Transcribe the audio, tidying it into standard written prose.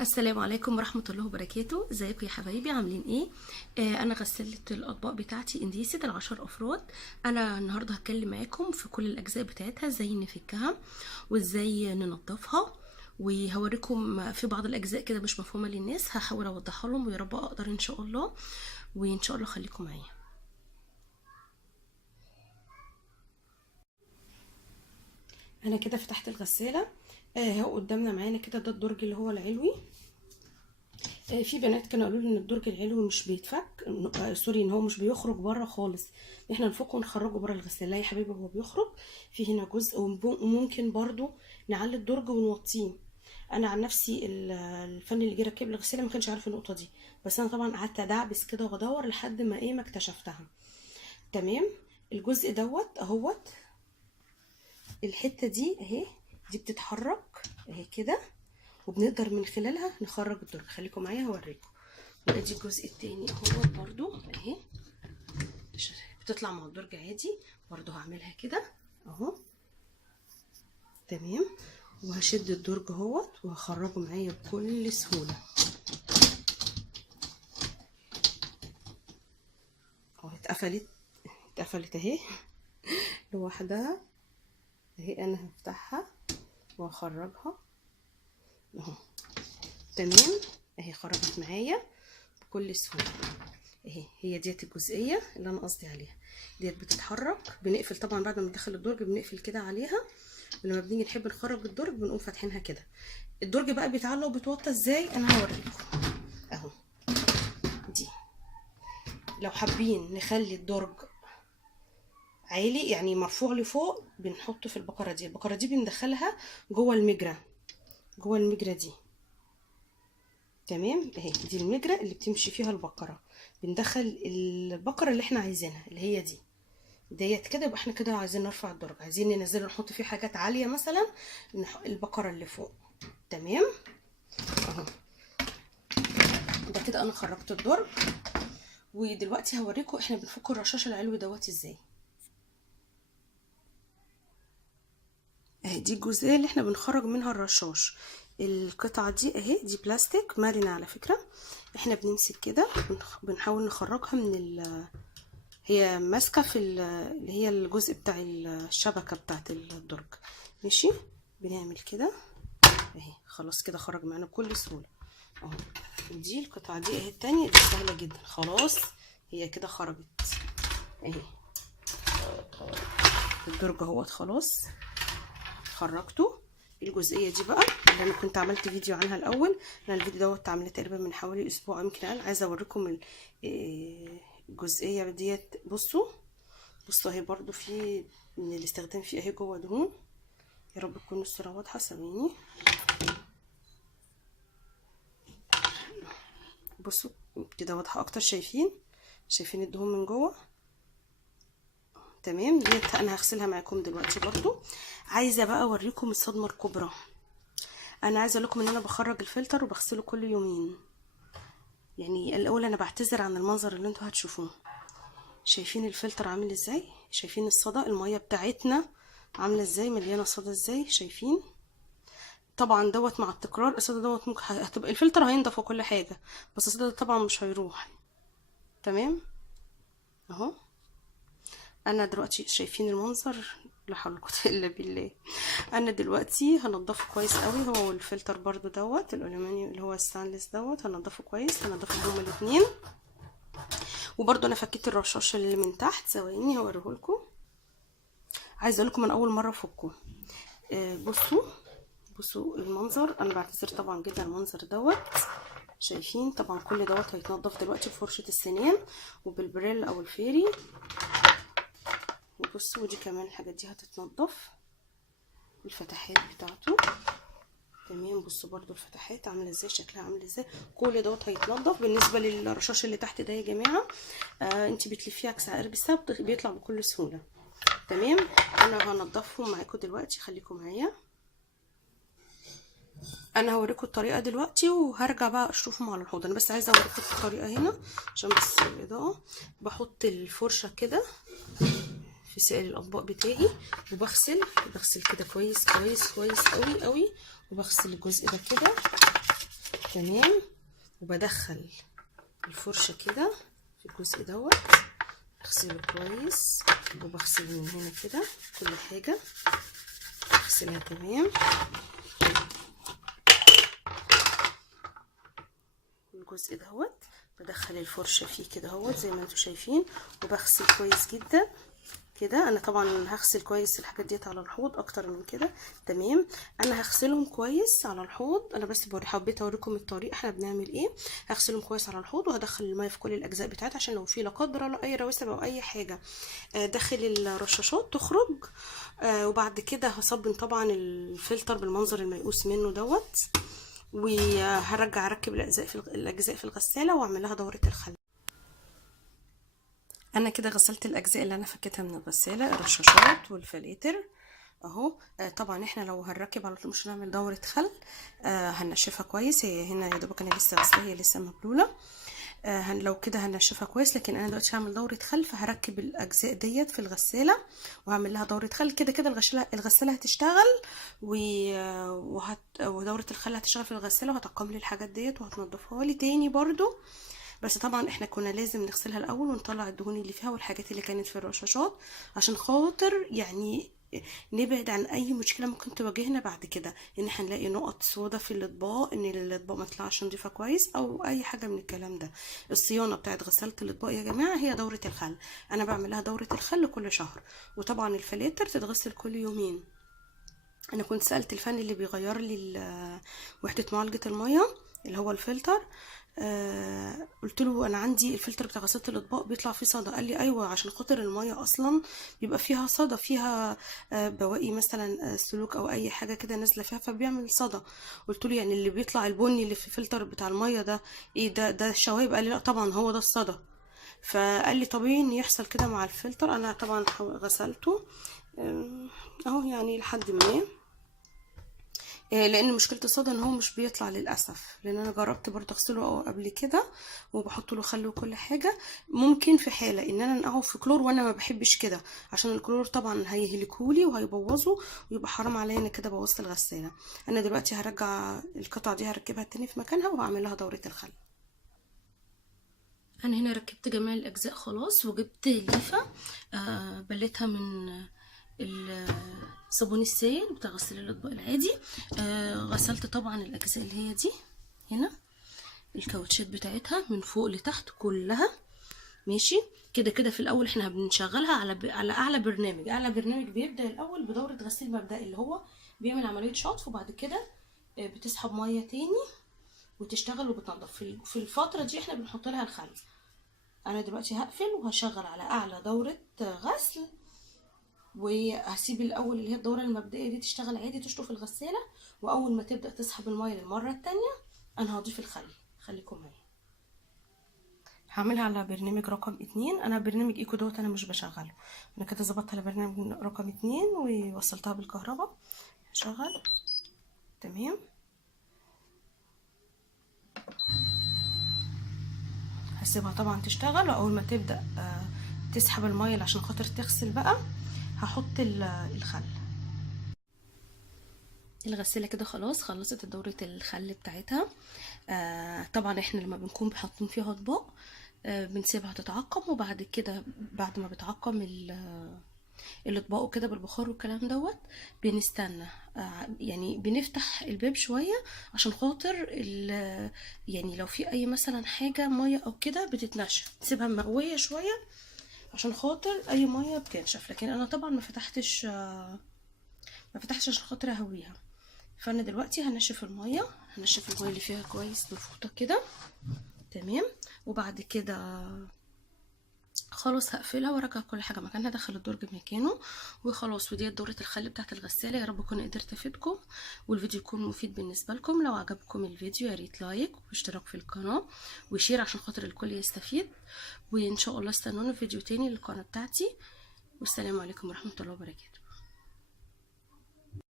السلام عليكم ورحمة الله وبركاته. ازيكم يا حبايبي، عاملين ايه؟ انا غسلت الاطباق بتاعتي انديست ال10 افراد. انا النهارده هتكلم معاكم في كل الاجزاء بتاعتها، ازاي نفكها وازاي ننضفها، وهوريكم في بعض الاجزاء كده مش مفهومة للناس، هحاول اوضحها لهم ويا رب اقدر ان شاء الله. وان شاء الله خليكم معايا. انا كده فتحت الغسالة اهو قدامنا معانا كده، ده الدرج اللي هو العلوي. في بنات كانوا قالوا لي ان الدرج العلوي مش بيتفك، سوري، ان هو مش بيخرج بره خالص، احنا نفكه ونخرجه بره الغساله. لا يا حبيبي، هو بيخرج في هنا جزء، وممكن برضو نعلي الدرج ونوطيه. انا عن نفسي الفني اللي جه ركب لي الغساله ما كانش عارف النقطه دي، بس انا طبعا قعدت ادعبس كده وادور لحد ما اكتشفتها. تمام. الجزء دوت اهوت، الحته دي اهي، دي بتتحرك اهي كده، وبنقدر من خلالها نخرج الدرج. خليكم معايا هوريكم. وادي الجزء التاني اهو برضو اهي، بتطلع مع الدرج عادي. برضو هعملها كده اهو. تمام. وهشد الدرج اهوت وهخرجه معايا بكل سهوله اهو. اتقفلت اهي لوحدها اهي. انا هفتحها وهخرجها اهو. تمام اهي، خرجت معايا بكل سهوله اهي. هي ديت الجزئيه اللي انا قصدي عليها، ديت بتتحرك. بنقفل طبعا بعد ما ندخل الدرج، بنقفل كده عليها، ولما بنيجي نحب نخرج الدرج بنقوم فاتحينها كده. الدرج بقى بيتعلق وبيتوطى ازاي انا هوريكم اهو. دي لو حابين نخلي الدرج عالي يعني مرفوع لفوق، بنحطه في البقره دي. البقره دي بندخلها جوه المجرى دي. تمام اهي، دي المجرى اللي بتمشي فيها البقره. بندخل البقره اللي احنا عايزينها، اللي هي ديت كده. يبقى احنا كده عايزين نرفع الدرج، عايزين ننزله نحط فيه حاجات عاليه مثلا، البقره اللي فوق. تمام اهو. ده كده انا خرجت الدرج. ودلوقتي هوريكم احنا بنفك الرشاش العلوي دوت ازاي. اهي دي الجزئيه اللي احنا بنخرج منها الرشاش. القطعه دي اهي، دي بلاستيك مرنه على فكره. احنا بنمسك كده بنحاول نخرجها من هي ماسكه في اللي هي الجزء بتاع الشبكه بتاعت الدرج. ماشي، بنعمل كده اهي. خلاص كده خرج معانا بكل سهوله اهو. دي القطعه دي اهي التانية، دي سهله جدا. خلاص هي كده خرجت اهي. الدرج اهوت خلاص خرجته. الجزئيه دي بقى اللي انا كنت عملت فيديو عنها الاول، انا الفيديو دوت عاملاه تقريبا من حوالي اسبوع يمكن اقل. عايزه اوريكم الجزئيه ديت. بصوا اهي، برضو في من الاستخدام فيه اهي جوه دهون. يا رب تكون الصوره واضحه. ثواني، بصوا كده واضحه اكتر. شايفين الدهون من جوه. تمام. ديت انا هغسلها معاكم دلوقتي. برضو عايزه بقى اوريكم الصدمه الكبرى. انا عايزه اقول لكم ان انا بخرج الفلتر وبغسله كل يومين. يعني الاول انا بعتذر عن المنظر اللي انتوا هتشوفوه. شايفين الفلتر عامل ازاي؟ شايفين الصدى، الميه بتاعتنا عامله ازاي، مليانه صدى ازاي. شايفين طبعا دوت مع التكرار الصدى دوت ممكن هتبقى الفلتر هينضف وكل حاجه، بس الصدى طبعا مش هيروح. تمام اهو. انا دلوقتي شايفين المنظر، لا حول ولا قوه الا بالله. انا دلوقتي هنضفه كويس قوي، هو والفلتر برضو دوت الالومنيوم اللي هو الستانلس دوت. هنضفه كويس، هنضفهم هما الاثنين. وبرضو انا فكيت الرشاش اللي من تحت. ثواني هوريهولكم. عايزه اقول لكم من اول مره افكه. بصوا المنظر. انا بعتذر طبعا جدا المنظر دوت. شايفين طبعا كل دوت هيتنضف دلوقتي بفرشه السنان وبالبريل او الفيري. وبصوا ودي كمان الحاجات دي هتتنضف، الفتحات بتاعته. تمام. بصوا برضو الفتحات عامله ازاي، شكلها عامل ازاي. كل دوت هيتنضف. بالنسبه للرشاش اللي تحت ده يا جماعه، انت بتلفيه عكس عقرب الساعه بيطلع بكل سهوله. تمام. انا هنضفهم معاكم دلوقتي، خليكم معايا. انا هوريكم الطريقه دلوقتي وهرجع بقى اشوفهم على الحوض. انا بس عايزه اوريكم الطريقه هنا عشان بس الاضاءه. بحط الفرشه كده في سائل الاطباق بتاعي وبغسل كده كويس قوي قوي، وبغسل الجزء ده كده تمام. وبدخل الفرشه كده في الجزء دوت، اغسله كويس، وبغسل من هنا كده كل حاجه اغسلها تمام. الجزء دهوت بدخل الفرشه فيه كده اهوت زي ما انتم شايفين، وبغسل كويس جدا كده. انا طبعا هغسل كويس الحاجات ديت على الحوض اكتر من كده. تمام، انا هغسلهم كويس على الحوض. انا بس حبيت اوريكم الطريقه احنا بنعمل ايه. هغسلهم كويس على الحوض، وهدخل الميه في كل الاجزاء بتاعتها عشان لو في لا قدر الله اي رواسب او اي حاجه داخل الرشاشات تخرج. وبعد كده هصبن طبعا الفلتر بالمنظر الميؤوس منه دوت، وهرجع اركب الاجزاء في الغساله واعمل لها دوره الخل. انا كده غسلت الاجزاء اللي انا فكيتها من الغساله، الرشاشات والفلاتر اهو. طبعا احنا لو هنركب على طول مش هنعمل دوره خل، هنشفها كويس. هي هنا يا دوبك انا لسه غسلاها، هي لسه مبلوله. لو كده هنشفها كويس، لكن انا دلوقتي هعمل دوره خل، فهركب الاجزاء ديت في الغساله وهعمل لها دوره خل. كده كده الغساله هتشتغل ودوره الخل هتشتغل في الغساله، وهتعقم لي الحاجات ديت وهتنضفها لي تاني برضو. بس طبعا احنا كنا لازم نغسلها الاول ونطلع الدهون اللي فيها والحاجات اللي كانت في الرشاشات، عشان خاطر يعني نبعد عن اي مشكله ممكن تواجهنا بعد كده، ان احنا نلاقي نقط سودا في الاطباق، ان الاطباق ما تطلعش نضيفه كويس او اي حاجه من الكلام ده. الصيانه بتاعت غساله الاطباق يا جماعه هي دوره الخل. انا بعمل لها دوره الخل كل شهر، وطبعا الفلاتر تتغسل كل يومين. انا كنت سالت الفني اللي بيغير لي وحده معالجه الميه اللي هو الفلتر، قلت له انا عندي الفلتر بتاع غساله الاطباق بيطلع فيه صدى. قال لي ايوه، عشان خاطر الميه اصلا بيبقى فيها صدى، فيها بواقي مثلا سلوك او اي حاجه كده نازله فيها فبيعمل صدى. قلت له يعني اللي بيطلع البني اللي في الفلتر بتاع الميه ده ايه؟ ده الشوايب. قال لي لا طبعا هو ده الصدى. فقال لي طبيعي ان يحصل كده مع الفلتر. انا طبعا غسلته اهو يعني لحد ما لان مشكله الصدى ان هو مش بيطلع للاسف، لان انا جربت برضه اغسله قبل كده وبحط له خل وكل حاجه. ممكن في حاله ان انا انقعه في كلور، وانا ما بحبش كده عشان الكلور طبعا هيهلكهولي وهيبوظه، ويبقى حرام عليا ان كده بوظت الغساله. انا دلوقتي هرجع القطعه دي هركبها تاني في مكانها وهعمل لها دوره الخل. انا هنا ركبت جميع الاجزاء خلاص، وجبت ليفه بليتها من الصابون السائل بتاع غسيل الاطباق العادي. غسلت طبعا الاجزاء اللي هي دي هنا، الكاوتشات بتاعتها من فوق لتحت كلها. ماشي كده كده. في الاول احنا بنشغلها على اعلى برنامج بيبدا الاول بدوره غسيل مبدئي اللي هو بيعمل عمليه شطف، وبعد كده بتسحب ميه تاني وتشتغل وبتنضف. في الفتره دي احنا بنحط لها الخل. انا دلوقتي هقفل وهشغل على اعلى دوره غسل، وهسيب الاول اللي هي الدوره المبدئيه دي تشتغل عادي تشطف الغساله، واول ما تبدا تسحب الميه للمره الثانيه انا هضيف الخل. خليكم معايا. هعملها على برنامج رقم 2. انا برنامج ايكو دوت انا مش بشغله، انا كده ظبطت على برنامج رقم 2 ووصلتها بالكهرباء. هشغل تمام. هسيبها طبعا تشتغل، واول ما تبدا تسحب الميه عشان خاطر تغسل بقى هحط الخل. الغساله كده خلاص خلصت دوره الخل بتاعتها. طبعا احنا لما بنكون حاطين فيها اطباق بنسيبها تتعقم، وبعد كده بعد ما بتعقم الاطباق وكده بالبخار والكلام دوت بنستنى يعني بنفتح الباب شويه عشان خاطر يعني لو في اي مثلا حاجه ميه او كده بتتنشف، نسيبها مغويه شويه عشان خاطر اي ميه بتنشف. لكن انا طبعا ما فتحتش عشان خاطر اهويها. فانا دلوقتي هنشف الميه اللي فيها كويس بفوطه كده تمام. وبعد كده خلاص هقفلها وارجع كل حاجه مكانها، ادخل الدرج مكانه وخلاص. ودي دوره الخل بتاعت الغساله. يا رب اكون قدرت افيدكم والفيديو يكون مفيد بالنسبه لكم. لو عجبكم الفيديو يا ريت لايك واشتراك في القناه وشير عشان خاطر الكل يستفيد، وان شاء الله استنوني في فيديو تاني للقناه بتاعتي. والسلام عليكم ورحمه الله وبركاته.